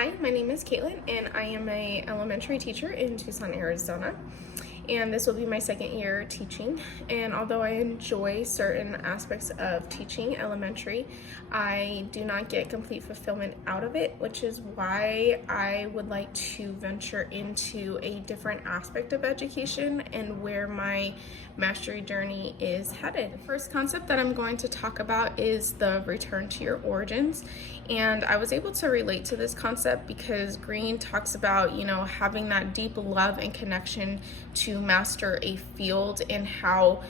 Hi, my name is Caitlin, and I am an elementary teacher in Tucson, Arizona. And this will be my second year teaching. And although I enjoy certain aspects of teaching elementary, I do not get complete fulfillment out of it, which is why I would like to venture into a different aspect of education and where my mastery journey is headed. The first concept that I'm going to talk about is the return to your origins. And I was able to relate to this concept because Green talks about, having that deep love and connection to master a field, and how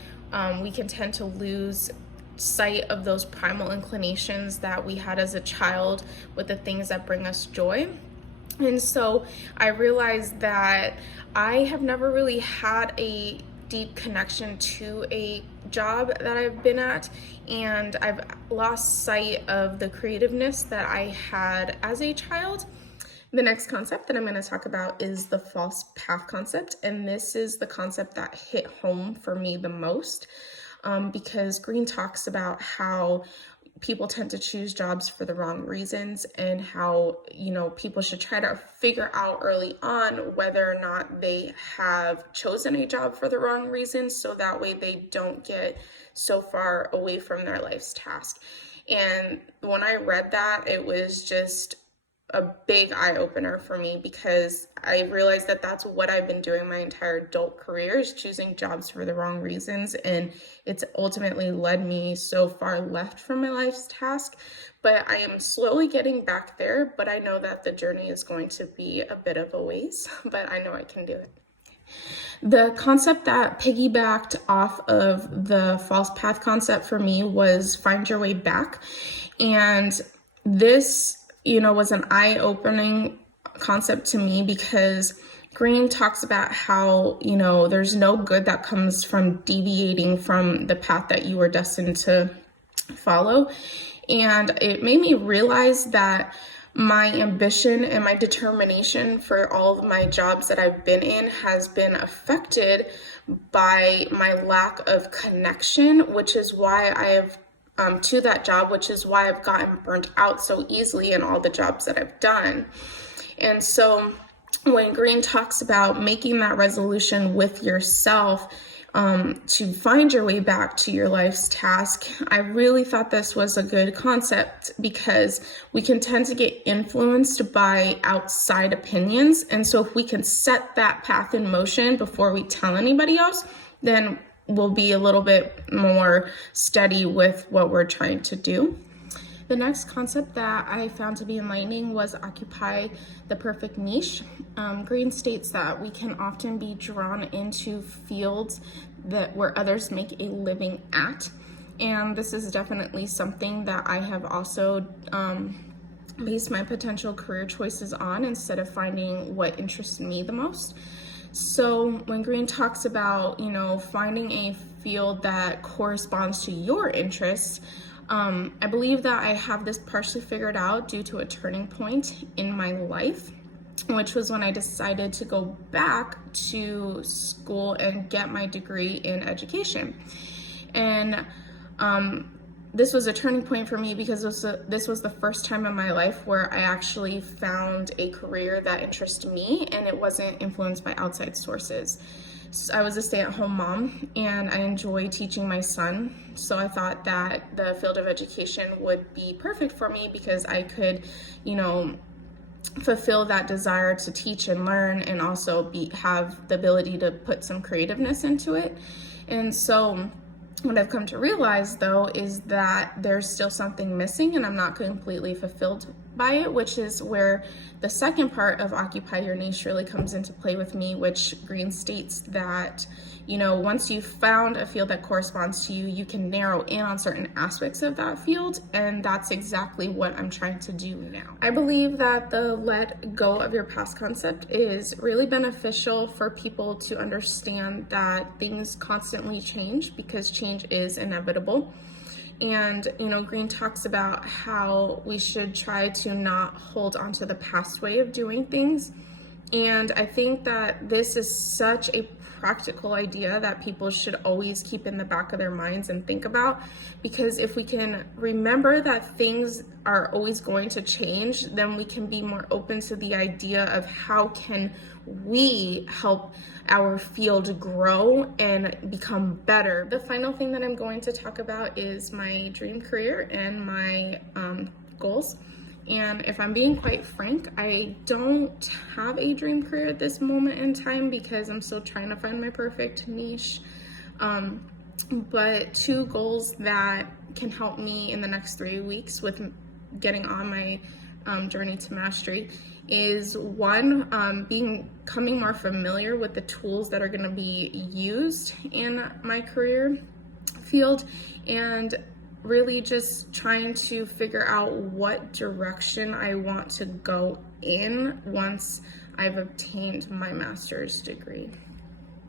we can tend to lose sight of those primal inclinations that we had as a child with the things that bring us joy. And so I realized that I have never really had a deep connection to a job that I've been at, and I've lost sight of the creativeness that I had as a child. The next concept that I'm going to talk about is the false path concept, and this is the concept that hit home for me the most, because Green talks about how people tend to choose jobs for the wrong reasons, and how, people should try to figure out early on whether or not they have chosen a job for the wrong reasons, so that way they don't get so far away from their life's task. And when I read that, it was just a big eye-opener for me, because I realized that that's what I've been doing my entire adult career, is choosing jobs for the wrong reasons, and it's ultimately led me so far left from my life's task. But I am slowly getting back there, but I know that the journey is going to be a bit of a ways, but I know I can do it. The concept that piggybacked off of the false path concept for me was find your way back. And this was an eye-opening concept to me, because Green talks about how, there's no good that comes from deviating from the path that you were destined to follow. And it made me realize that my ambition and my determination for all of my jobs that I've been in has been affected by my lack of connection, which is why I have to that job, which is why I've gotten burnt out so easily in all the jobs that I've done. And so when Green talks about making that resolution with yourself to find your way back to your life's task, I really thought this was a good concept, because we can tend to get influenced by outside opinions. And so if we can set that path in motion before we tell anybody else, then we'll be a little bit more steady with what we're trying to do. The next concept that I found to be enlightening was occupy the perfect niche. Green states that we can often be drawn into fields where others make a living at. And this is definitely something that I have also based my potential career choices on, instead of finding what interests me the most. So when Green talks about, finding a field that corresponds to your interests, I believe that I have this partially figured out due to a turning point in my life, which was when I decided to go back to school and get my degree in education. And this was a turning point for me, because this was the first time in my life where I actually found a career that interested me, and it wasn't influenced by outside sources. So I was a stay-at-home mom, and I enjoy teaching my son. So I thought that the field of education would be perfect for me, because I could, fulfill that desire to teach and learn, and also have the ability to put some creativeness into it. And so what I've come to realize, though, is that there's still something missing, and I'm not completely fulfilled by it, which is where the second part of occupy your niche really comes into play with me, which Green states that, once you've found a field that corresponds to you, you can narrow in on certain aspects of that field, and that's exactly what I'm trying to do now. I believe that the let go of your past concept is really beneficial for people to understand that things constantly change, because change is inevitable. And, Green talks about how we should try to not hold on to the past way of doing things, And I think that this is such a practical idea that people should always keep in the back of their minds and think about, because if we can remember that things are always going to change, then we can be more open to the idea of how can we help our field grow and become better. The final thing that I'm going to talk about is my dream career and my goals. And if I'm being quite frank, I don't have a dream career at this moment in time because I'm still trying to find my perfect niche. But two goals that can help me in the next 3 weeks with getting on my journey to mastery is one, becoming more familiar with the tools that are going to be used in my career field, and really just trying to figure out what direction I want to go in once I've obtained my master's degree.